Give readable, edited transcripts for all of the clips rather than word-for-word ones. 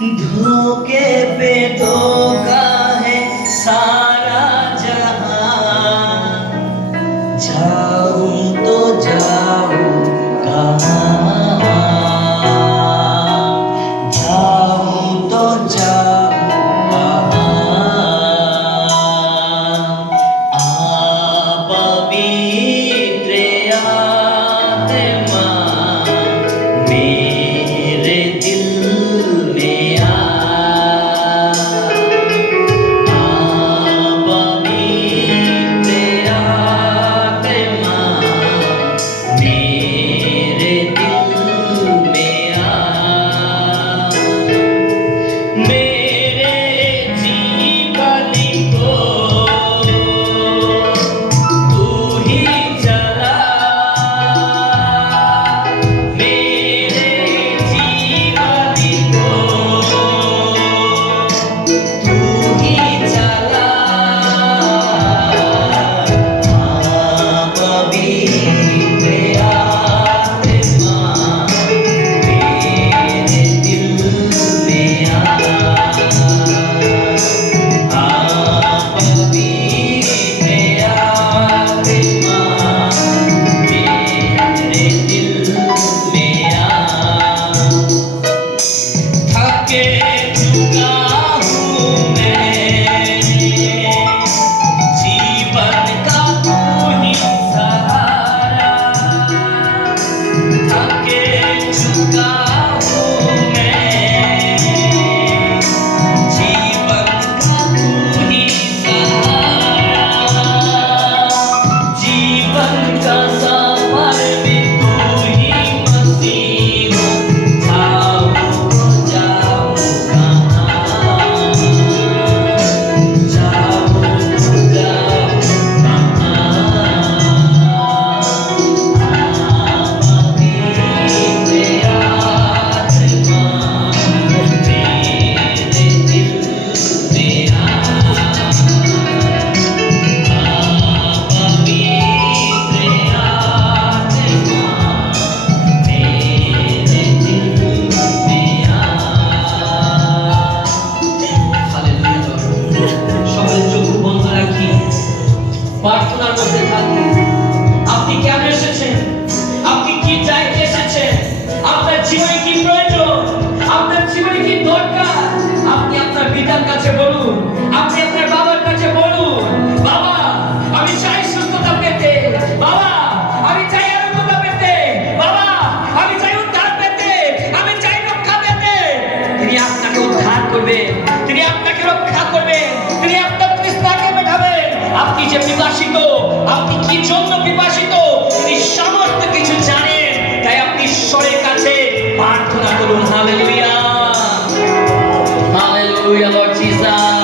धोखे पे धोखा है सारा जहां, जाऊं तो जाऊं कहां, जाऊं तो जाऊं कहां। आप पवित्र आत्मा मेरे दिल में आ, आप पवित्र आत्मा मेरे दिल में आ, मेरे जीवन को तू ही चला, मेरे जीवन को तू ही चला। आप पवित्र आत्मा मेरे दिल में आ, आप पवित्र आत्मा मेरे दिल में आ। थके चुका हूँ मैं, जीवन का तू ही सहारा, थके चुका हूँ मैं, जीवन का तू ही सहारा, जीवन का सफर में तू ही मसीह हो, जाऊं तो जाऊं कहां, जाऊं तो जाऊं প্রার্থনার মধ্যে থাকি। আপনি কেন এসেছেন? আপনি কি চাইতে এসেছেন? আপনার জীবনে কি প্রয়োজন? আপনার জীবনে কি দরকার? আপনি আপনার পিতার কাছে বলুন, আপনি আপনার বাবার কাছে বলুন, বাবা আমি চাই সুস্থতা পেতে, বাবা আমি চাই আরোগ্যতা পেতে, বাবা আমি চাই উদ্ধার পেতে, আমি চাই রক্ষা পেতে। তিনি আপনাকে উদ্ধার করবেন, তিনি আপনাকে রক্ষা করবেন, তিনি আপনার তৃষ্ণাকে মেটাবেন। আপনি যে পিপাসিত, আপনি কি জন্য পিপাসিত তিনি সমস্ত কিছু জানেন, তাই আপনি ঈশ্বরের কাছে প্রার্থনা করুন। Hallelujah, hallelujah Lord Jesus.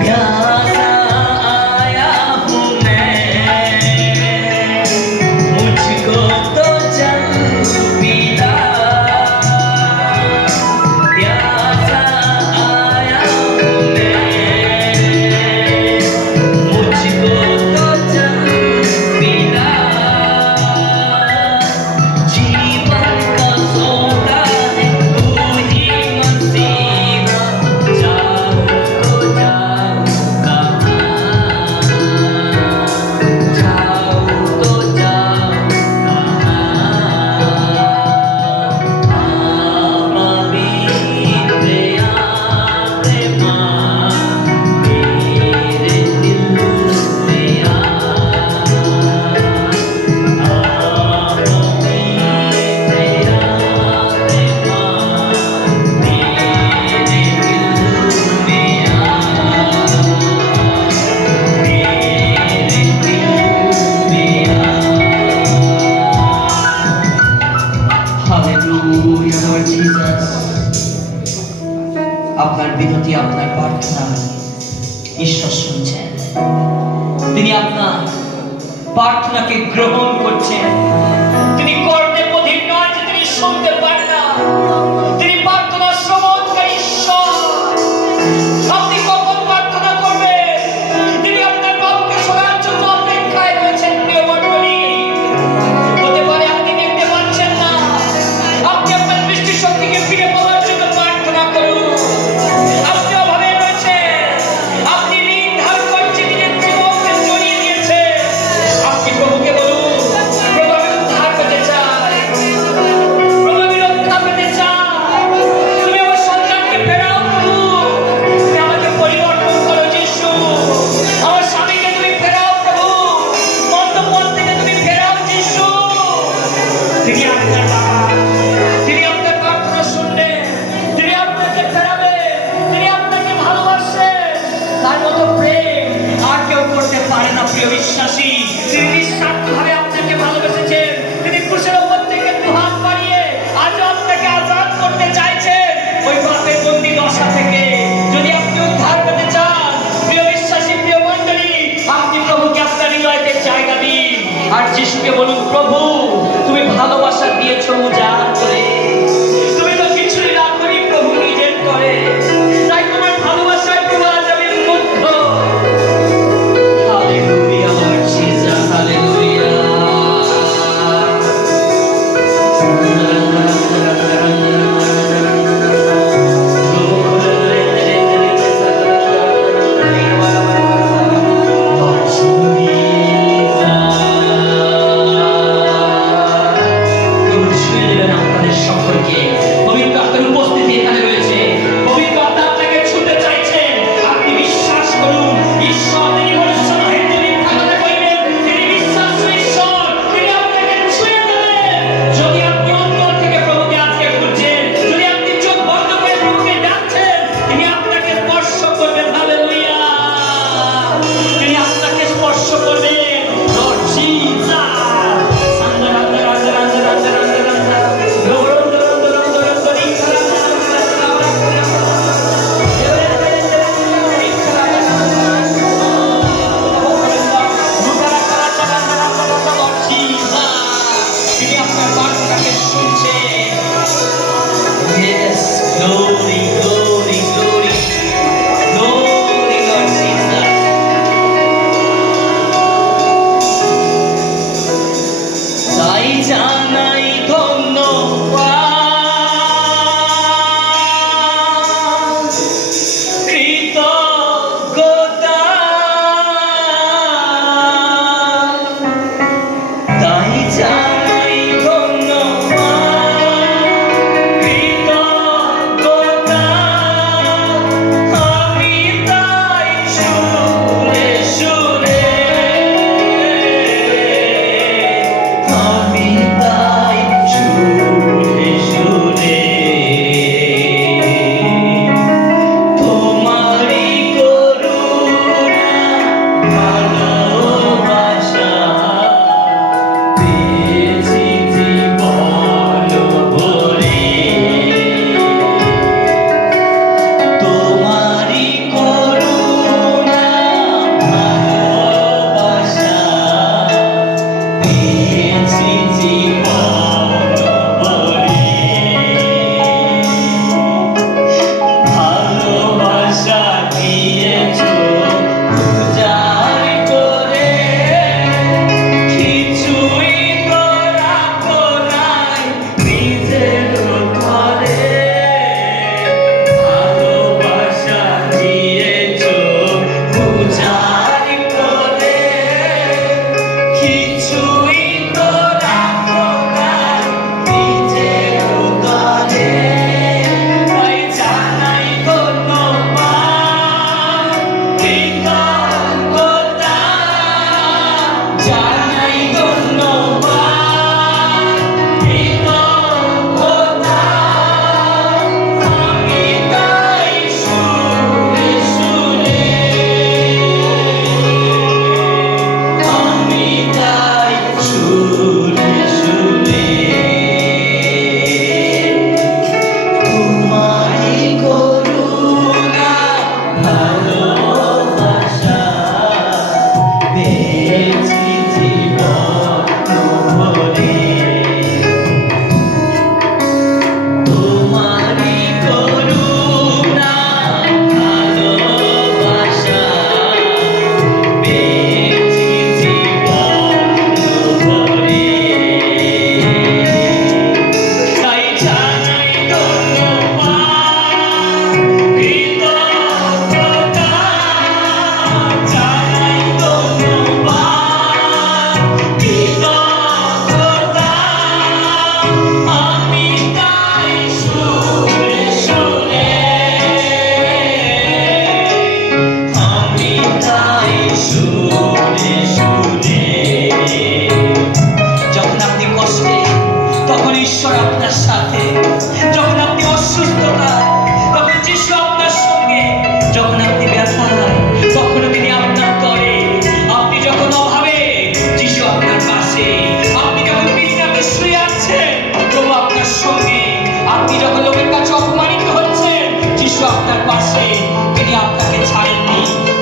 प्यासा आया हूँ मैं, मुझको तो जल पिला, प्यासा आया हूँ मैं, मुझको तो जल पिला, जीवन का सौदा है तू ही मसीह, जाऊं तो जाऊं कहां, जाऊं तो जाऊं कहां। आप पवित्र आत्मा मेरे दिल में आ, आप पवित्र आत्मा मेरे दिल में आ, मेरे दिल में आ। Hallelujah Lord जीसास। আপনার বিনতি, আপনার প্রার্থনা ঈশ্বর শুনছেন, তিনি আপনার প্রার্থনাকে গ্রহণ করছেন। তিনি কর্ণে বধির নয় যে তিনি শুনতে পান না, তিনি প্রার্থনা শ্রবণকারী ঈশ্বর। আপনি কখন প্রার্থনা করবেন তিনি আপনার বাক্য শোনার জন্য অপেক্ষায় রয়েছেন। প্রিয় মণ্ডলী, হতে পারে আপনি দেখতে পাচ্ছেন না, আপনি আপনার প্রভু তুমি ভালোবাসা দিয়েছো উজাড় করে, তুমি তো কিছুই রাখনি প্রভু নিজের করে, তাই তোমার ভালোবাসায় প্রভু আজ আমি মুগ্ধ। Hallelujah Lord Jesus, hallelujah.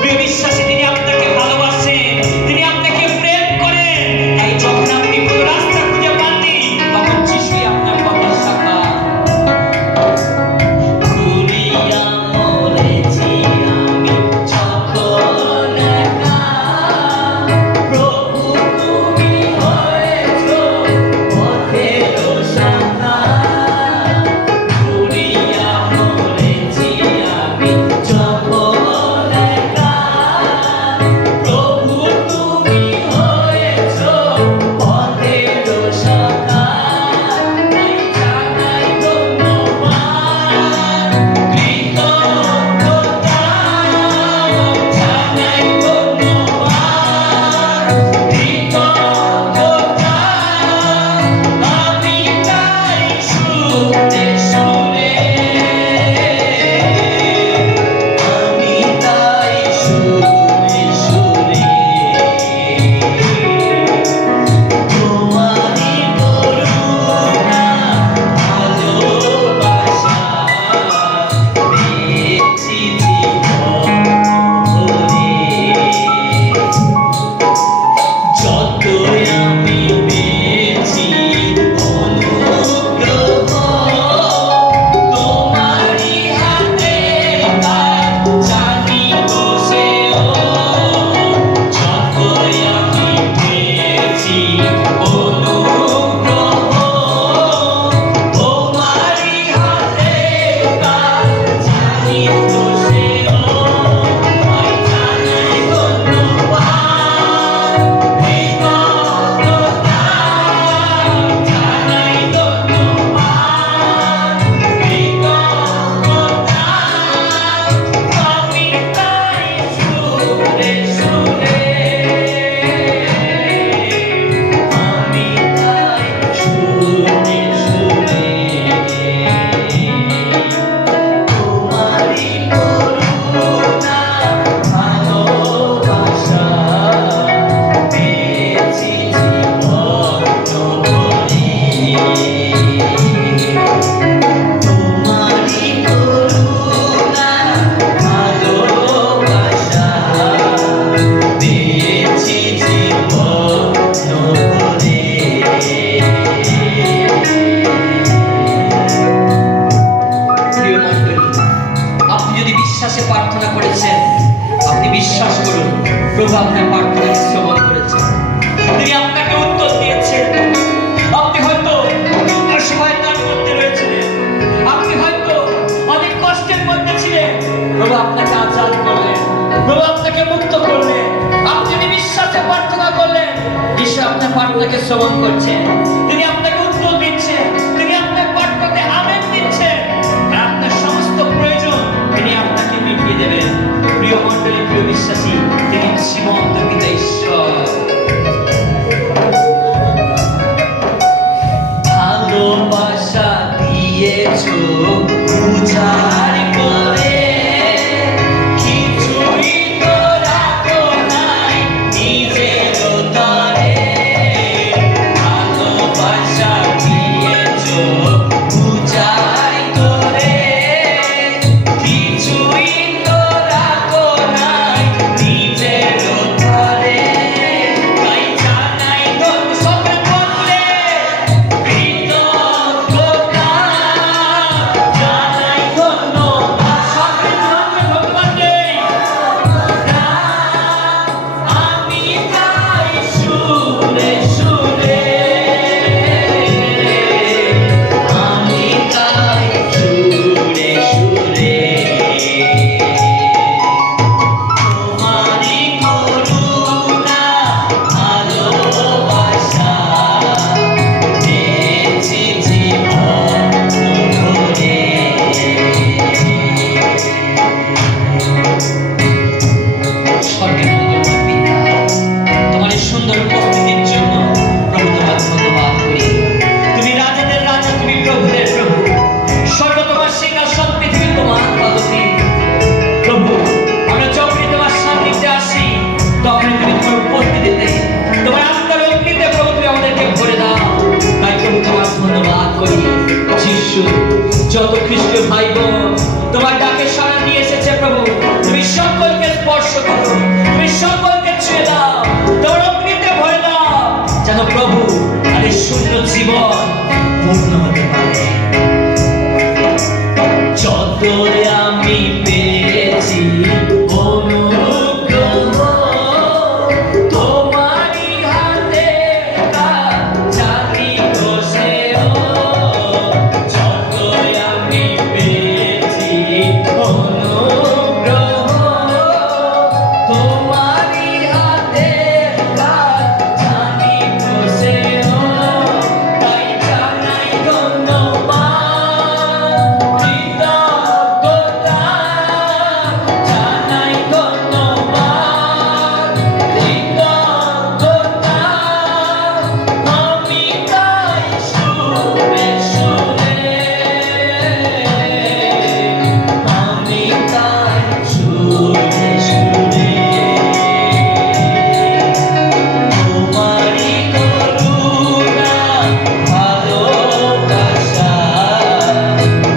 প্রিয় বিশ্বাসী, তিনি আপনাকে ভালোবাসেন, তিনি আপনাকে প্রেম করেন। তাই যখন আপনি কোনো রাস্তা শ্রবণ করছেন, তিনি আপনাকে উত্তর দিচ্ছেন, তিনি আপনার কটকটে আমেন দিচ্ছেন, আর আপনার সমস্ত প্রয়োজন তিনি আপনাকে মিটিয়ে দেবেন। প্রিয় মণ্ডলী, প্রিয় বিশ্বাসী, তিনি জীবন্ত পিতা ঈশ্বর। ভালোবাসা দিয়েছো উজাড় করে, কিছুই তো রাখো নাই নিজের তরে। ভালোবাসা দিয়েছো উজাড় করে, কিছুই তো রাখো নাই নিজের তরে। তাই জানাই তোর সবে বললে কৃতজ্ঞতা, জানাই ধন্যবাদ সবে ভগবান নেই। আমি গাই সুরে সুরে, আমি গাই সুরে সুরে, তোমারই করুণা ভালোবাসা পেয়েছি জীবন ভরে। স্বর্গের মধুর পিতা, তোমার এই সুন্দর উপস্থিতির জন্য প্রভু তোমার ধন্যবাদ করি। তুমি রাজাদের রাজা, তুমি প্রভুদের প্রভু। স্বর্গ তোমার সিংহাসন, পৃথিবী তোমার পদপীঠ। প্রভু, আমরা যখনই তোমার সান্নিধ্যে আসি, তখনই তুমি তোমার উপস্থিতিতে, তোমার আত্মার অগ্নিতে প্রভু তুমি আমাদেরকে ভরে দাও। তাই প্রভু তোমার ধন্যবাদ করি। যিশু, যত খ্রিস্টীয় ভাই বোন তোমার ডাকে সাড়া দিয়ে এসেছে প্রভু, তুমি সকলকে স্পর্শ করো, তুমি সকলকে ছুঁয়ে দাও, তোমার অগ্নিতে ভরে দাও, যেন প্রভু আর এই শূন্য জীবন পূর্ণ হতে পারে। যত আমি পেয়েছি অনুগ্রহ, তোমারই হাতে তা জানি তো সেও। যত আমি পেয়েছি অনুগ্রহ, তোমারই হাতে তা জানি তো সেও। তাই জানাই ধন্যবাদ, কৃতজ্ঞতা, জানাই ধন্যবাদ, কৃতজ্ঞতা। আমি গাই সুরে সুরে, আমি গাই সুরে সুরে, তোমারই করুণা ভালোবাসা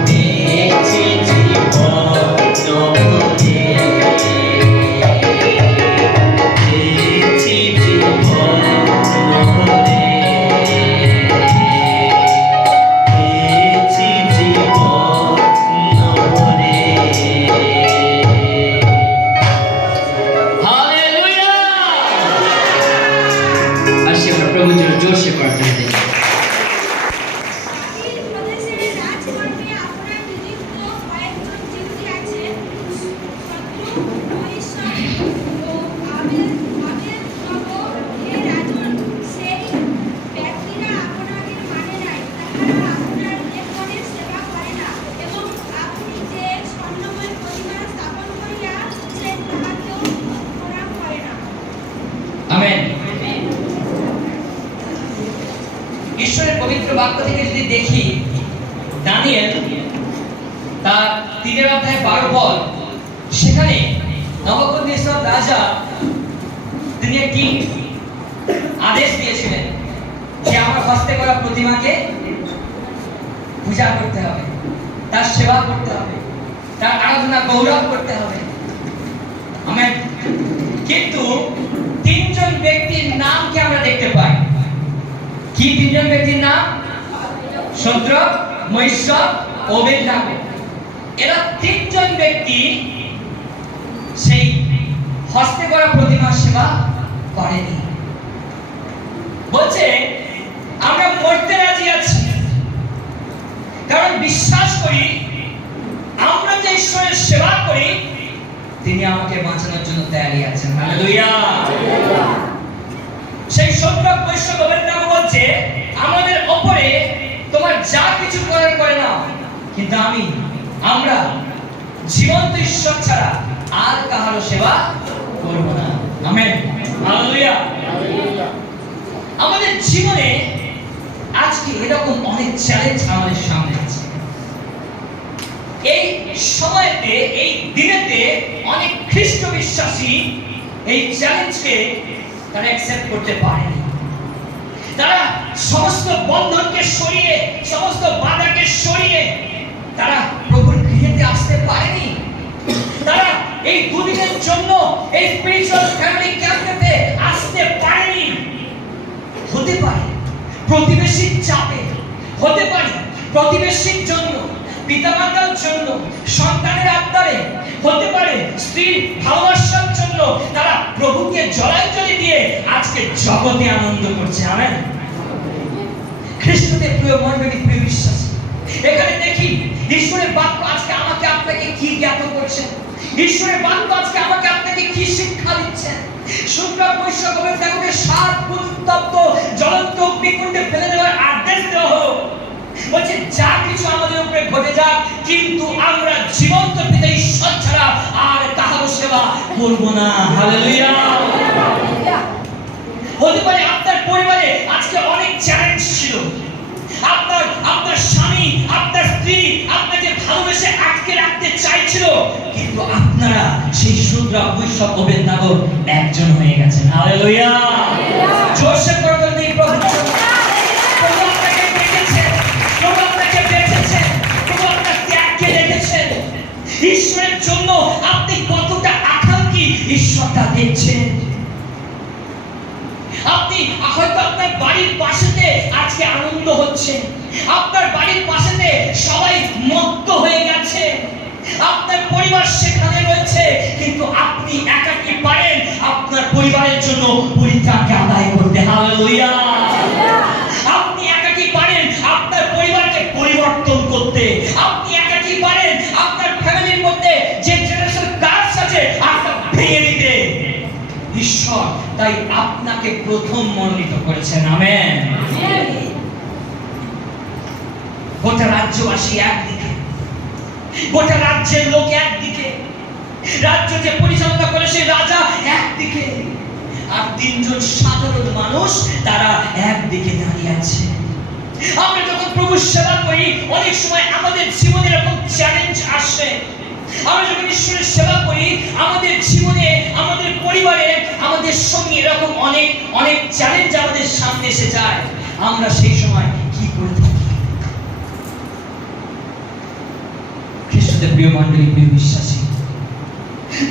পেয়েছি জীবন ভরে। পেয়েছি জীবন ভরে, পেয়েছি জীবন ভরে। হালেলুয়া! আসি আমরা প্রভুর জন্য জোরসে প্রার্থনা করি। মাটির প্রদেশের রাজগণে আপনার নিযুক্ত কয়েকজন জিউরি আছে, শত্রু, মহিষাস ও আবেদনগর। হে রাজন, সেই ব্যক্তিরা আপনাকে মানে নাই, তাহারা আপনার দেবগণের সেবা করে না, এবং আপনি যে স্বর্ণময় প্রতিমা স্থাপন করিয়াছেন তাহাকেও প্রণাম করে না। আমেন। ঈশ্বরের পবিত্র বাক্য থেকে যদি দেখি, দানিয়েল তার 3 অধ্যায় 12 পদ, সেখানে নবুকদনেছর রাজা তিনি একটি আদেশ দিয়েছিলেন যে আমার হস্তে করা প্রতিমাকে পূজা করতে হবে, তার সেবা করতে হবে, তার আরাধনা গৌরব করতে হবে। আমেন। কিন্তু 3 জন ব্যক্তির নামকে আমরা দেখতে পাই। কি 3 জন ব্যক্তির নাম? শদ্রক, মেশক, অবেদনাগো। এরা 3 জন ব্যক্তি সেই হস্তে করা প্রতিমার সেবা করেনি। বলছে আমরা মরতে রাজি আছি, কারণ বিশ্বাস করি আমরা যে ঈশ্বরের সেবা করি তিনি আমাকে বাঁচানোর জন্য তৈরি আছেন। হালেলুয়া। সেই শদ্রক মেশক অবেদনাগো বলছে, আমাদের ওপরে তোমার যা কিছু করার করে নাও, কিন্তু আমরা জীবন্ত ঈশ্বর ছাড়া আর কাহারও সেবা করব না। Amen, hallelujah. আমাদের জীবনে আজকে এরকম অনেক চ্যালেঞ্জ আমাদের সামনে আছে। এই সময়তে, এই দিনেতে অনেক খ্রিস্ট বিশ্বাসী এই চ্যালেঞ্জকে তারা অ্যাকসেপ্ট করতে পারেনি। তারা সমস্ত বন্ধনকে সরিয়ে, সমস্ত বাধাকে সরিয়ে তারা প্রভুর গৃহেতে আসতে পারেনি। তারা এই দুদিনের জন্য এই স্পিরিচুয়াল ফ্যামিলি ক্যাম্পেতে আসতে পারেনি। হতে পারে প্রতিবেশীর চাপে, হতে পারে প্রতিবেশীর জন্য, পিতামাতার জন্য, সন্তানের আবদারে, হতে পারে স্ত্রীর ভালোবাসার জন্য তারা প্রভুকে জলাঞ্জলি দিয়ে আজকে জগতে আনন্দ করছে। আমেন। খ্রিস্টতে প্রিয় মণ্ডলী, প্রিয় বিশ্বাসী, এখানে দেখি ঈশ্বরের বাক্য আজকে আমাকে আপনাকে কি জ্ঞাত করছে, ঈশ্বরের বাক্য আজকে আমাকে আপনাকে কি শিক্ষা দিচ্ছে। শদ্রক মেশক অবেদনাগোকে 7 ফুট উত্তপ্ত জ্বলন্ত অগ্নিকুণ্ডে ফেলে দেওয়ার আদেশ দেওয়া হোক। বলছে যা কিছু আমাদের উপরে ঘটে যাক, কিন্তু আমরা জীবন্ত পিতা ঈশ্বর ছাড়া আর কাহারও সেবা করব না। হালেলুয়া। হতে পারে আপনার পরিবারে আজকে অনেক চ্যালেঞ্জ ছিল। আপনার স্বামী, আপনার স্ত্রী আপনাকে ভালোবেসে আটকে রাখতে চাইছিল, কিন্তু আপনারা সেই শদ্রক মেশক অবেদনাগো একজন হয়ে গেছেন। হালেলুয়া। জোরসে করে বলুন, প্রভু আপনাকে ডেকেছেন, প্রভু আপনাকে বেঁচেছেন, প্রভু আপনার ত্যাগকে দেখেছেন। ঈশ্বরের জন্য আপনি কতটা আকাঙ্ক্ষী ঈশ্বর তা দেখছেন। আপনি হয়তো আপনার বাড়ির পাশেতে আজকে আনন্দ হচ্ছে, আপনার বাড়ির পাশেতে সবাই মত্ত হয়ে গেছে, আপনার পরিবার সেখানে রয়েছে, কিন্তু আপনি একাকী পারেন আপনার পরিবারের জন্য পরিত্রাণকে আদায় করতে। হালেলুয়া। আপনি একাকী পারেন আপনার পরিবারকে পরিবর্তন করতে, আপনি একাকী পারেন আপনার ফ্যামিলির মধ্যে যে জেনারেশন কাজ আছে আজকে ভেঙে দিতে। ঈশ্বর তাই আপনাকে প্রথম মনোনীত করেছেন। আমেন। গোটা রাজ্যবাসী একদিকে, গোটা রাজ্যের লোক একদিকে, রাজ্য যে পরিচালনা করে সেই রাজা একদিকে, আর 3 জন সাধারণ মানুষ তারা একদিকে দাঁড়িয়ে আছে। আমরা যখন প্রভুর সেবা করি অনেক সময় আমাদের জীবনে এরকম চ্যালেঞ্জ আসে। আমরা যখন ঈশ্বরের সেবা করি আমাদের জীবনে, আমাদের পরিবারে, আমাদের সঙ্গে এরকম অনেক চ্যালেঞ্জ আমাদের সামনে এসে যায়। আমরা সেই সময় কি করে থাকি? খ্রিস্টতে প্রিয় মণ্ডলী, প্রিয় বিশ্বাসী,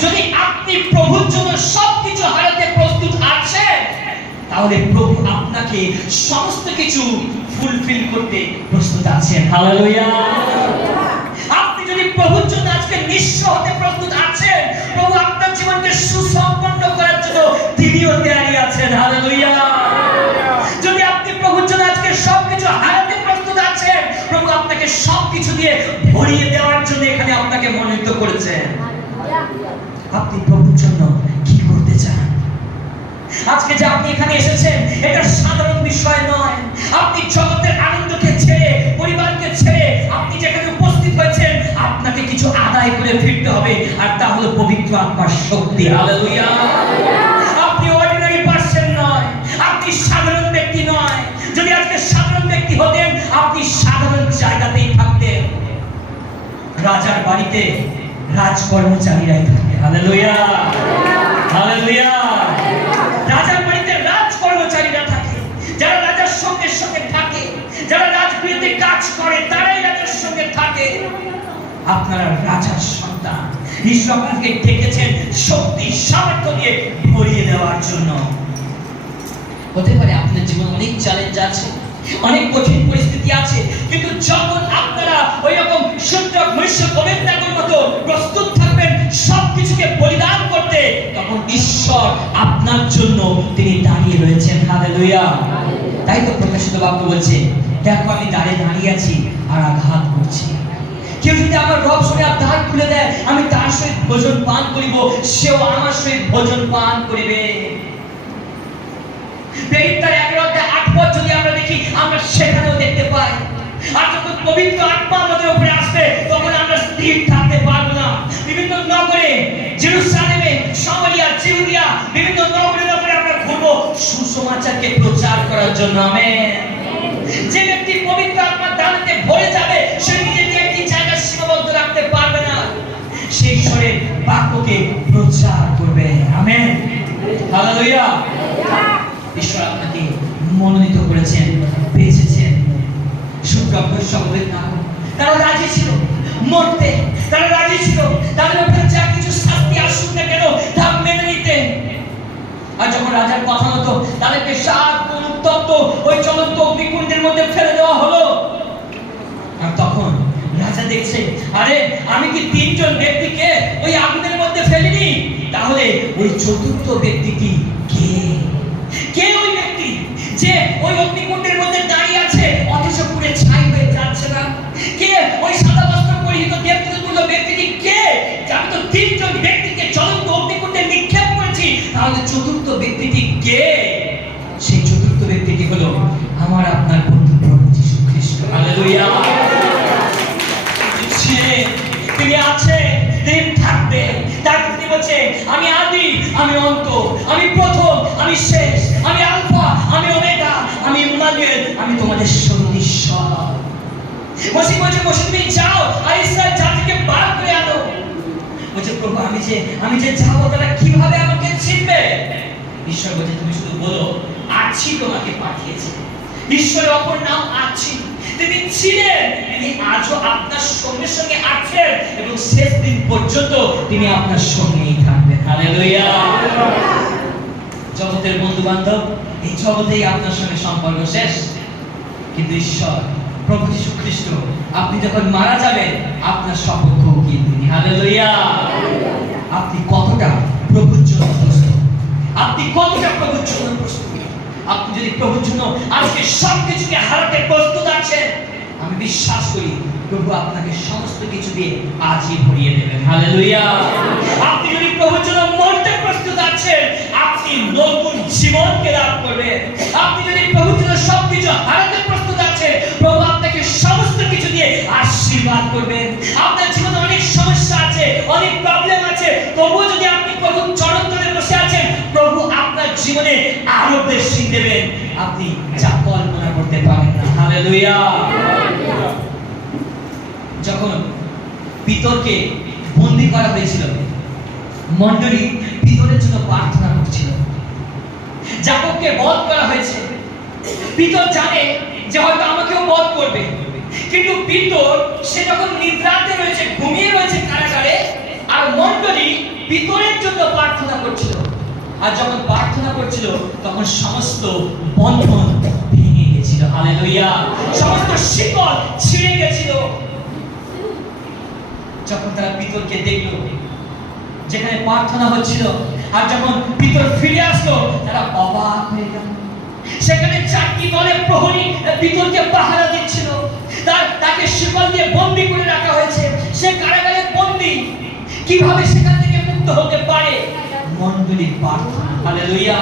যদি আপনি প্রভুর জন্য সবকিছু হারাতে প্রস্তুত আছেন, তাহলে প্রভু আপনাকে সমস্ত কিছু ফুলফিল করতে প্রস্তুত আছেন। হালেলুয়া। আপনি যদি প্রভুর জন্য আজকে নিঃস্ব হতে প্রস্তুত আছেন, প্রভু আপনার জীবনকে সুসম্পন্ন করার জন্য তিনিও তৈরি আছেন। হালেলুয়া। যদি আপনি প্রভুর জন্য আজকে সবকিছু হারাতে প্রস্তুত আছেন, প্রভু আপনাকে সবকিছু দিয়ে ভরিয়ে দেওয়ার জন্য এখানে আপনাকে মনোনীত করেছেন। আপনি প্রভুর জন্য কি করতে চান? আজকে যে আপনি এখানে এসেছেন এটা সাধারণ বিষয় নয়। আপনি জগতের আনন্দকে ছেড়ে, পরিবারকে ছেড়ে আপনি যেখানে উপস্থিত হয়েছেন, আপনাকে কিছু আদায় করে ফিরতে হবে, আর তা হলো পবিত্র আত্মার শক্তি। হালেলুয়া। আপনি অর্ডিনারি পারসন নয়, আপনি সাধারণ ব্যক্তি নয়। যদি আজকে সাধারণ ব্যক্তি হতেন, আপনি সাধারণ জায়গাতেই থাকতেন। রাজার বাড়িতে রাজ কর্মচারীরাই থাকে। হালেলুয়া। হালেলুয়া। রাজার বাড়িতে রাজ কর্মচারীরা থাকে, যারা রাজার সঙ্গে সঙ্গে থাকে, যারা রাজগৃহে কাজ করে তারাই রাজার সঙ্গে থাকে। আপনারা রাজার সন্তান, ঈশ্বর আপনাকে ডেকেছেন শক্তি সামর্থ্য দিয়ে ভরিয়ে দেওয়ার জন্য। হতে পারে আপনার জীবনে অনেক চ্যালেঞ্জ আছে, অনেক কঠিন পরিস্থিতি আছে, কিন্তু যখন আপনারা ওই রকম শদ্রক মেশক অবেদনাগোর মতো প্রস্তুত থাকবেন সবকিছুকে বলিদান করতে, তখন ঈশ্বর আপনার জন্য তিনি দাঁড়িয়ে রয়েছেন। হালেলুয়া। তাই তো প্রকাশিত বাক্য বলছে, দেখো আমি দাঁড়িয়ে আছি আর আঘাত করছি। কেউ যদি আমার রব শুনে দ্বার খুলে দেয়, আমি তার সহিত ভোজন পান করিব, সেও আমার সহিত ভোজন পান করিবে। প্রেরিত তার 11:8 যদি আমরা দেখি, আমরা সেখানেও দেখতে পাই। আর যখন পবিত্র আত্মা আমাদের উপরে আসবে, তখন আমরা স্থির থাকতে পারবো না। বিভিন্ন নগরে, জেরুসালেমে, সামারিয়া, জিহুদিয়া, বিভিন্ন নগরে নগরে আমরা ঘুরবো সুসমাচারকে প্রচার করার জন্য। আমেন। যে ব্যক্তি পবিত্র আত্মার দানেতে ভরে যাবে, সে নিজেকে একটি জায়গায় সীমাবদ্ধ রাখতে পারবে না, সেই ঈশ্বরের বাক্যকে প্রচার করবে। আমেন। হালেলুয়া। ঈশ্বর আপনাকে মনোনীত করেছেন, বেঁচেছেন। তারা রাজি ছিল মরতে, তারা রাজি ছিল তাদের উপরে যা কিছু শাস্তি আসুক না কেন তা মেনে নিতে। আর যখন রাজার কথা মতো তাদেরকে 7 গুণ উত্তপ্ত ওই জ্বলন্ত অগ্নিকুণ্ডের মধ্যে ফেলে দেওয়া হলো, আর তখন রাজা দেখছে, আরে আমি কি 3 জন ব্যক্তিকে ওই আগুনের মধ্যে ফেলিনি? তাহলে ওই চতুর্থ ব্যক্তিটি কে? কে ওই ব্যক্তি যে ওই অগ্নিকুণ্ডের মধ্যে দাঁড়িয়ে আছে অথচ পুড়ে ছাই হয়ে যাচ্ছে না? কে ওই সাদা বস্ত্র পরিহিত দেবদূতগুলো ব্যক্তিটি কে? আমি তো 3 জন ব্যক্তিকে জ্বলন্ত অগ্নিকুণ্ডে নিক্ষেপ করেছি, তাহলে চতুর্থ ব্যক্তিটি কে? সেই চতুর্থ ব্যক্তিটি হলো আমার আপনার বন্ধু প্রভু যীশু খ্রিস্ট। হালেলুয়া। তিনি আছে, তিনি থাকবে। তার তিনি বলছে, আমি আদি, আমি অন্ত, আমি প্রথম, আমি শেষ, আমি আলফা, আমি ওমেগা, আমি ইম্মানুয়েল, আমি তোমাদের ঈশ্বর। মসিহ বলছে, তুমি যাও আর ইসরায়েল জাতিকে বার করে আনো। বলছে, প্রভু আমি যে যাবো তারা কিভাবে আমাকে চিনবে? ঈশ্বর বলছে, তুমি শুধু বলো আছি তোমাকে পাঠিয়েছে। ঈশ্বরের অপর নাম আছি। তিনি ছিলেন, তিনি আজও আপনার সঙ্গে সঙ্গে আছেন এবং শেষ দিন পর্যন্ত তিনি আপনার সঙ্গেই থাকবেন। হালেলুয়া। জগতের বন্ধু বান্ধব, এই জগতেই আপনার সঙ্গে সম্পর্ক শেষ, কিন্তু ঈশ্বর প্রভু যীশু খ্রিস্ট আপনি যখন মারা যাবেন আপনার সপক্ষ উকিল তিনি। হালেলুয়া। আপনি কতটা প্রভুর জন্য প্রস্তুত? আপনি কতটা প্রভুর জন্য প্রস্তুত? আপনি যদি প্রভুর জন্য আজকে সবকিছুকে হারাতে প্রস্তুত আছেন, আমি বিশ্বাস করি প্রভু আপনাকে সমস্ত কিছু দিয়ে আজই ভরিয়ে দেবেন। হালেলুয়া। আপনি যদি প্রভুর জন্য মরতে প্রস্তুত আছেন, আপনি নতুন জীবনকে লাভ করবেন। আপনি যদি প্রভুর জন্য সবকিছু হারাতে প্রস্তুত আছেন, প্রভু আপনাকে সমস্ত কিছু দিয়ে আশীর্বাদ করবেন। আপনার জীবনে অনেক সমস্যা আছে, অনেক প্রবলেম আছে, তবুও যদি আপনি প্রভুর চরণ তলে বসে আছেন, প্রভু আপনার জীবনে আরো বেশি দেবেন, আপনি যা কল্পনা করতে পারেন না। হালেলুয়া। যখন পিতরকে বন্দী করা হয়েছিল, মণ্ডলী পিতরের জন্য প্রার্থনা করছিল। যাকবকে বধ করা হয়েছে, পিতর জানে যে হয়তো আমাকেও বধ করবে, কিন্তু পিতর সে যখন নিদ্রাতে রয়েছে, ঘুমিয়ে রয়েছে কারাগারে, আর মণ্ডলী পিতরের জন্য প্রার্থনা করছিল। আর যখন প্রার্থনা করছিল তখন সমস্ত বন্ধন ভেঙে গেছিল। হালেলুয়া। সমস্ত শিকল ছিঁড়ে গেছিল। যখন তারা পিতরকে দেখলো যেখানে প্রার্থনা হচ্ছিল, আর যখন পিতর ফিরে আসলো, তারা অবাক হয়ে গেল। সেখানে 4টি দলের প্রহরী পিতরকে পাহারা দিচ্ছিল। তাকে শিকল দিয়ে বন্দী করে রাখা হয়েছে। সে কারাগারে বন্দী, কিভাবে সেখান থেকে মুক্ত হতে পারে? মণ্ডলীর প্রার্থনা। হালেলুয়া।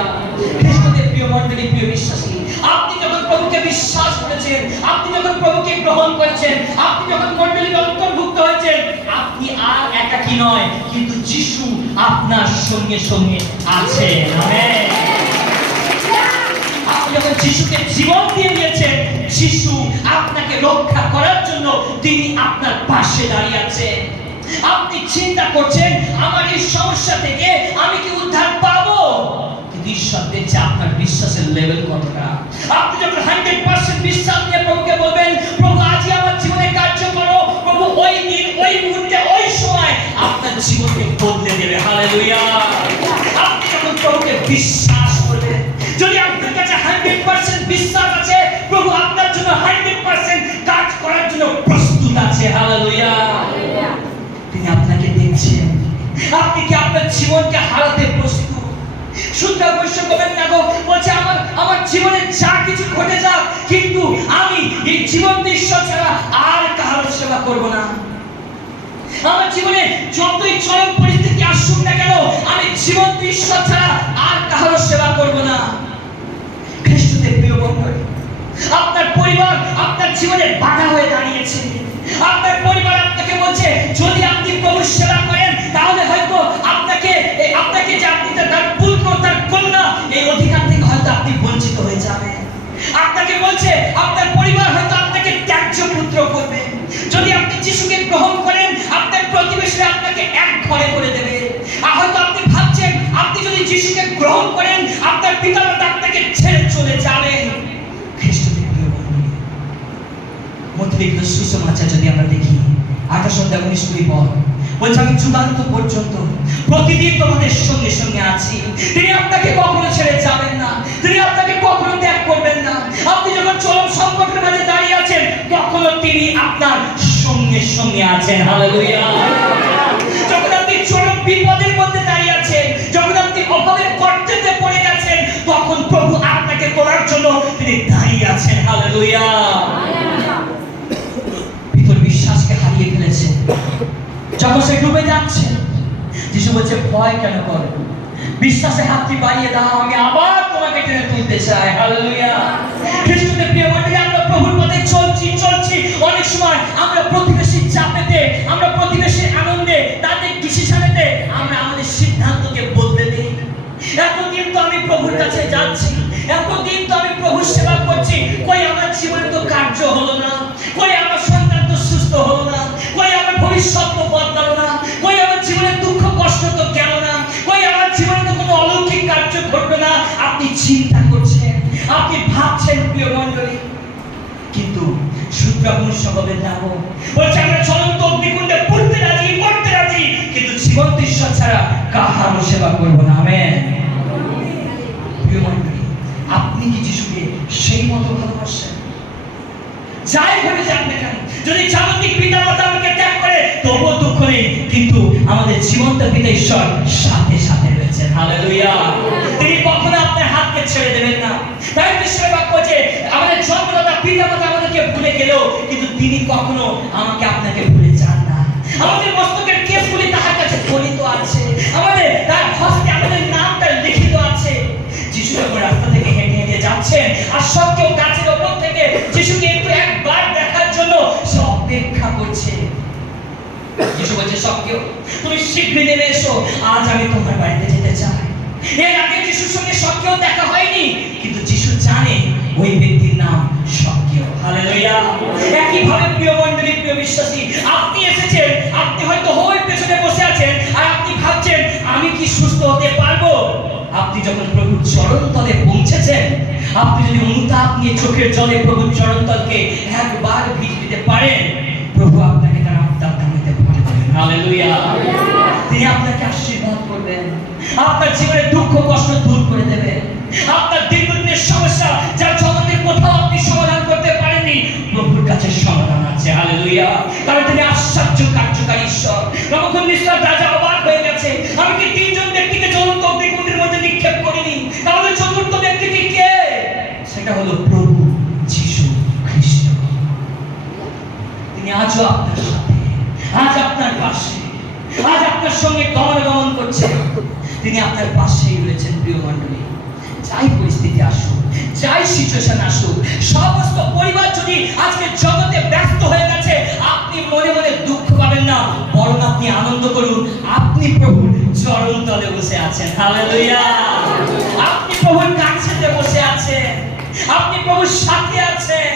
খ্রিস্টদের প্রিয় মণ্ডলী, প্রিয় বিশ্বাসী, আপনি যখন প্রভুকে বিশ্বাস করেছেন, আপনি যখন প্রভুকে গ্রহণ করেছেন, আপনি যখন মণ্ডলীর অন্তর্ভুক্ত হয়েছেন, আপনি আর একাকী নয়, কিন্তু যিশু আপনার সঙ্গে সঙ্গে আছেন। আমেন। আপনি যখন যিশুকে জীবন দিয়ে দিয়েছেন, যিশু আপনাকে রক্ষা করার জন্য তিনি আপনার পাশে দাঁড়িয়ে আছেন। আপনি চিন্তা করছেন আমার এই সমস্যা থেকে আমি কি উদ্ধার পাবো, কিন্তু ঈশ্বর দেখছে আপনার বিশ্বাসের লেভেল কতটা। আপনি যখন 100% বিশ্বাস নিয়ে প্রভুকে বলবেন, প্রভু আজই আমার জীবনে কার্য করো, প্রভু ওই দিন, ওই মুহূর্তে, ওই সময় আপনার জীবনকে বদলে দেবে। হালেলুয়া। আপনি যখন প্রভুকে বিশ্বাস করবেন, যদি আপনার কাছে 100% বিশ্বাস আছে, প্রভু আপনার জন্য 100% কাজ করার জন্য প্রস্তুত আছে। হালেলুয়া। তিনি আপনাকে দেখছেন। আপনি কি আপনার জীবনকে হারাতে প্রস্তুত? শুদ্ধা বৈশ্য করবেন না গো, বলছে আমার জীবনে যা কিছু ঘটে যাক, কিন্তু আমি এই জীবন্ত ঈশ্বর ছাড়া আর কারোর সেবা করব না। আমার জীবনে যতই চরম পরিস্থিতি আসুক না কেন, আমি জীবন্ত ঈশ্বর ছাড়া আর কারোর সেবা করব না। মণ্ডলী, আপনার পরিবার আপনার জীবনে বাধা হয়ে দাঁড়িয়েছে। আপনার পরিবার আপনাকে বলছে যদি আপনি প্রভুর সেবা করেন তাহলে হয়তো আপনাকে যে আপনি তার পুত্র তার কন্যা এই অধিকার থেকে হয়তো আপনি বঞ্চিত হয়ে যাবেন। আপনাকে বলছে আপনার পরিবার হয়তো আপনাকে ত্যায্য পুত্র করবে। যদি আপনি যিশুকে গ্রহণ করেন আপনার প্রতিবেশীরা আপনাকে এক ঘরে করে দেবে। আর হয়তো আপনি ভাবছেন আপনি যদি যিশুকে গ্রহণ করেন আপনার পিতামাতা আপনাকে ছেড়ে চলে যাবেন। খ্রিস্টদের প্রিয় বন্ধু, মথলিখিত সুসমাচার যদি আমরা দেখি 28:19 পদ বলছে আমি যুগান্ত পর্যন্ত প্রতিদিন তোমাদের সঙ্গে সঙ্গে আছি। তিনি আপনাকে কখনো ছেড়ে যাবেন না, তিনি আপনাকে কখনো ত্যাগ করবেন না। আপনি যখন চরম সংকটের মাঝে দাঁড়িয়ে আছেন তখনও তিনি আপনার সঙ্গে সঙ্গে আছেন। হালেলুয়া। যখন আপনি চরম বিপদের মধ্যে দাঁড়িয়ে আছেন, যখন আপনি অভাবের গর্তে পড়ে গেছেন, তখন প্রভু আপনাকে তোলার জন্য তিনি দাঁড়িয়ে আছেন। হালেলুয়া। ভিতর বিশ্বাসকে হারিয়ে ফেলেছে, যখন সে ডুবে যাচ্ছে যিশু বলছে ভয় কেন করো, বিশ্বাসে হাতটি বাড়িয়ে দাও, আমি আবার তোমাকে টেনে তুলতে চাই। হালেলুয়া। খ্রিস্টদের প্রিয় মণ্ডলী, আমরা প্রভুর পথে চলছি অনেক সময় আমরা প্রতিবেশীর চাপেতে, আমরা প্রতিবেশীর আনন্দে, তাদের ডিসিশনেতে আমরা আমাদের সিদ্ধান্তকে বদলে দিই। এতদিন তো আমি প্রভুর কাছে যাচ্ছি, এতদিন তো আমি প্রভুর সেবা করছি, কই আমার জীবনে তো কার্য হলো না, কই আমার সন্তান তো সুস্থ হলো না, কই আমার ভবিষ্যৎ তো বদলালো না, কই আমার জীবনে দুঃখ কষ্ট তো গেল না, কই আমার জীবনে তো কোনো অলৌকিক কার্য ঘটবে না। আপনি চিন্তা করছেন, আপনি ভাবছেন প্রিয় মণ্ডলী, কিন্তু সূত্রাবংশবের নাম বলছে আমরা চলন্ত অগ্নিকুণ্ডে পড়তে রাজি, মরতে রাজি, কিন্তু জীবন্ত ঈশ্বর ছাড়া কাহারও সেবা করব না। আমেন। প্রিয় মণ্ডলী, আপনি কি যিশুকে সেই মতো ভালোবাসেন? যাই ঘটে যাক না কেন, যদি জাগতিক পিতা মাতা আমাকে ত্যাগ করে তবুও দুঃখ নেই, কিন্তু আমাদের জীবন্ত পিতা ঈশ্বর সাথে সাথে রয়েছেন। হালেলুয়া। তিনি কখনো আপনার হাতকে ছেড়ে দেবেন না। তাই ঈশ্বরের বাক্য যে আমাদের জন্মদাতা পিতা মাতা আমাদেরকে ভুলে গেলেও কিন্তু তিনি কখনো আমাকে আপনাকে ভুলে যান না। আমাদের মস্তকের কেশগুলি তাহার কাছে ফলিত আছে, আমাদের তার হস্তে আমাদের নামটা লিখিত আছে। যিশু যখন রাস্তা থেকে হেঁটে হেঁটে যাচ্ছেন আর সব কেউ গাছের ওপর থেকে যিশুকে একটু একবার দেখার জন্য সে অপেক্ষা করছে। যিশু বলছে সব কেউ তুমি শীঘ্রই নেমে এসো, আজ আমি তোমার বাড়িতে যেতে চাই। এর আগে যিশুর সঙ্গে সব কেউ দেখা হয়নি, কিন্তু যিশু জানে ওই ব্যক্তির নাম সক্রিয়। হালেলুয়া। একইভাবে প্রিয় মণ্ডলী, প্রিয় বিশ্বাসী, আপনি এসেছেন, আপনি হয়তো ওই পেছনে বসে আছেন আর আপনি ভাবছেন আমি কি সুস্থ হতে পারবো। আপনি যখন প্রভুর চরণতলে পৌঁছেছেন, আপনি যদি অনুতাপ নিয়ে চোখের জলে প্রভুর চরণতলকে একবার ভিজ দিতে পারেন, প্রভু আপনাকে তার আত্মার দামিতে ভরে দেবেন। হালেলুয়া। তিনি আপনাকে আশীর্বাদ করবেন, আপনার জীবনের দুঃখ কষ্ট দূর করে দেবেন। আপনার দীর্ঘদিনের সমস্যা যা জগতে কোথাও আপনি সমাধান করতে পারেননি, প্রভুর কাছে সমাধান আছে। হালেলুয়া। কারণ তিনি আশ্চর্য কার্যকারী ঈশ্বর। তখন মিস্টার রাজা অবাক হয়ে গেছে, আমি কি তিনজন ব্যক্তিকে জ্বলন্ত অগ্নিকুণ্ডের মধ্যে নিক্ষেপ করিনি? তাহলে চতুর্থ ব্যক্তিটি কে? সেটা হলো প্রভু যিশু খ্রিস্ট। তিনি আজও আপনার সাথে, আজ আপনার পাশে, আজ আপনার সঙ্গে গমন করছেন। তিনি আপনার পাশেই রয়েছেন। প্রিয় মণ্ডলী, যাই পরিস্থিতি আসুক, যাই সিচুয়েশন আসুক, সমস্ত পরিবার যদি আজকে জগতে ব্যস্ত হয়ে গেছে, আপনি মনে মনে দুঃখ পাবেন না, বরং আপনি আনন্দ করুন। আপনি প্রভুর চরণতলে বসে আছেন। হালেলুয়া। আপনি প্রভুর কাছেতে বসে আছেন, আপনি প্রভুর সাথে আছেন।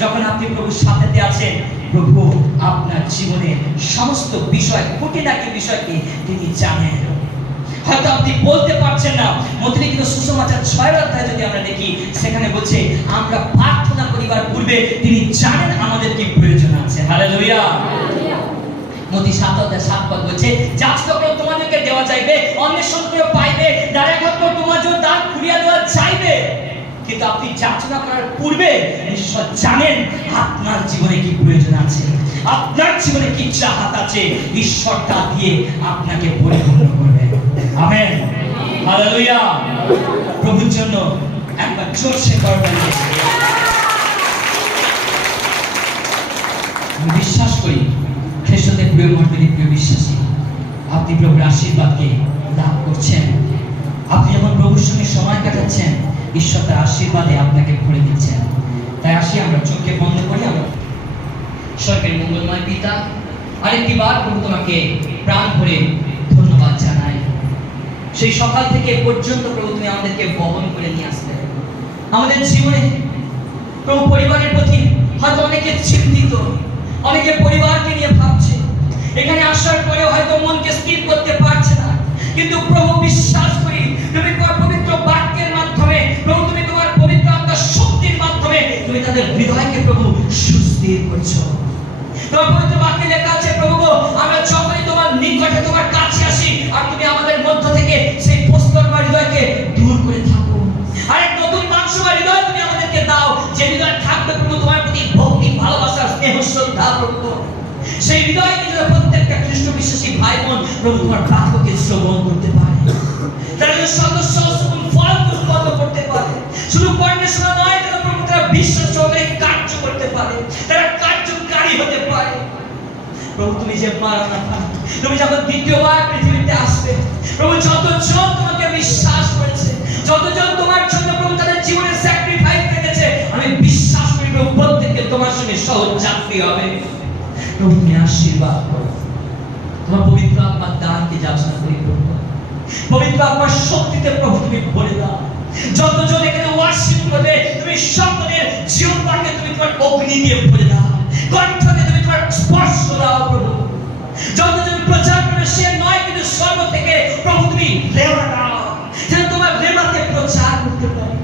যখন আপনি প্রভুর সাথে আছেন, প্রভু আপনার জীবনে সমস্ত বিষয়, খুঁটিনাটি বিষয়কে তিনি জানেন। হয়তো আপনি বলতে পারছেন না। মথলিখিত সুসমাচার 6 অধ্যায় যদি আমরা দেখি, সেখানে বলছে আমরা প্রার্থনা করিবার পূর্বে তিনি জানেন আমাদের কি প্রয়োজন আছে। হালেলুয়া। মতি 7 অধ্যায় 7 পদ বলছে যাচক তোমাদেরকে দেওয়া যাইবে, অন্বেষণ করে পাইবে, দ্বার ঘাটলে তোমাদের দ্বার খুলিয়া দেওয়া যাইবে। কিন্তু আপনি যাচনা করার পূর্বে ঈশ্বর জানেন আপনার জীবনে কি প্রয়োজন আছে, আপনার জীবনে কি চাহাত আছে। ঈশ্বর তা দিয়ে আপনাকে পরিপূর্ণ করবে। আমেন। হালেলুয়া। প্রভুর জন্য একবার জোরসে করবেন। আমি বিশ্বাস করি খ্রিস্টদের প্রিয় মণ্ডলী, প্রিয় বিশ্বাসী, আপনি প্রভুর আশীর্বাদকে লাভ করছেন। আপনি যখন প্রভুর সঙ্গে সময় কাটাচ্ছেন, ঈশ্বর তার আশীর্বাদে আপনাকে ভরে দিচ্ছেন। তাই আসি আমরা চোখকে বন্ধ করি, আমরা স্বর্গের মঙ্গলময় পিতা, আরেকটি বার প্রভু তোমাকে প্রাণ ভরে ধন্যবাদ জানাই। সেই সকাল থেকে পর্যন্ত প্রভু তুমি আমাদেরকে বহন করে নিয়ে আসলে আমাদের জীবনে প্রভু পরিবারের প্রতি হয়তো অনেকে চিন্তিত, অনেকে পরিবারকে নিয়ে ভাবছে, এখানে আসার পরেও হয়তো মনকে স্থির করতে পারছে না, কিন্তু প্রভু বিশ্বাস করি তুমি তোমার পবিত্র বাক্যের মাধ্যমে, প্রভু তুমি তোমার পবিত্র আত্মার শক্তির মাধ্যমে তুমি তাদের হৃদয়কে প্রভু সুস্থির করছো। তোমার পবিত্র বাক্যে লেখা আছে প্রভু আমরা যখনই তোমার নিকটে তোমার কাছে আসি আর তুমি আমাদের মধ্য থেকে সেই প্রস্তর বা হৃদয়কে দূর করে থাকো, আরেক নতুন মাংস বা হৃদয় তুমি আমাদেরকে দাও, যে হৃদয় থাকবে প্রভু তোমার প্রতি ভক্তি, ভালোবাসা, স্নেহ, শ্রদ্ধা প্রভু। সেই হৃদয় যেন প্রত্যেকটা খ্রিস্ট বিশ্বাসী ভাই বোন প্রভু তোমার বাক্যকে শ্রবণ করতে পারে, তারা যেন সদস্য ফল উৎপন্ন করতে পারে, শুধু পড়লে শোনা নয়, যেন প্রভু তারা বিশ্বাস সহকারে কার্য করতে পারে, তারা কার্যকারী হতে পারে। প্রভু তুমি যে মারানাথা, তুমি যখন দ্বিতীয়বার পৃথিবীতে আসবে প্রভু, যতজন তোমাকে বিশ্বাস করেছে, যতজন তোমার জন্য প্রভু তাদের জীবনে স্যাক্রিফাইস করেছে, আমি বিশ্বাস করি প্রভু প্রত্যেককে তোমার সঙ্গে সহযাত্রী হবে। প্রভু তুমি আশীর্বাদ করো, তোমার পবিত্র আত্মার দানকে যাচনা করি প্রভু, পবিত্র আত্মার শক্তিতে প্রভু তুমি ভরে দাও। যতজন এখানে ওয়ার্শিপ করবে তুমি সকলের জীবনটাকে তুমি তোমার অগ্নি দিয়ে ভরে দাও, কণ্ঠকে তুমি তোমার স্পর্শ দাও প্রভু। যতজন প্রচার করে সে নয়, কিন্তু স্বর্গ থেকে প্রভু তুমি রেমা দাও, যেন তোমার রেমাতে প্রচার করতে পারি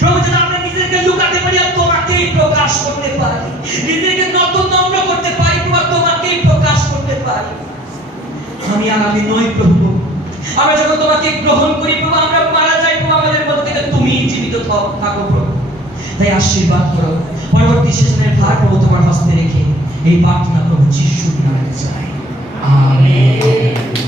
প্রভু, যেন আমরা নিজেকে লুকাতে পারি আর তোমাকেই প্রকাশ করতে পারি, নিজেকে নত নম্র করতে পারি প্রভু, তোমাকেই প্রকাশ করতে পারি। আমি আর আমি নই প্রভু, আমরা যখন তোমাকে গ্রহণ করি প্রভু আমরা মারা যাই প্রভু, আমাদের মধ্যে থেকে তুমি জীবিত থাকো প্রভু। তাই আশীর্বাদ করো, পরবর্তী সেশনের ভার প্রভু তোমার হস্তে রেখে এই প্রার্থনা প্রভু যিশুর নামে চাই, আমেন।